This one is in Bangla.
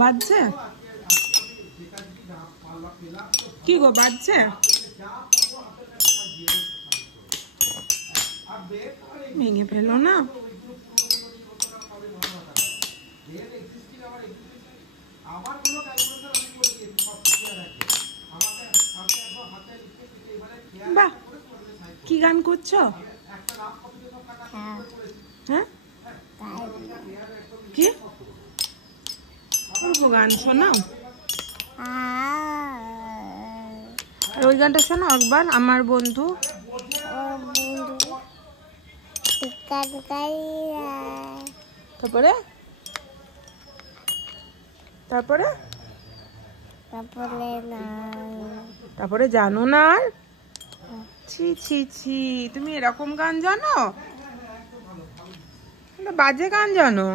বাজছে কি গো, বাজছে? ভেঙে ফেলো না। বাহ, কি গান করছো? হ্যাঁ, কি গান শোনাও? আর ওই গানটা শোনো একবার, আমার বন্ধু। তারপরে তারপরে তারপরে জানো না? আর ছি ছি ছি, তুমি এরকম গান জানো? বাজে গান জানো।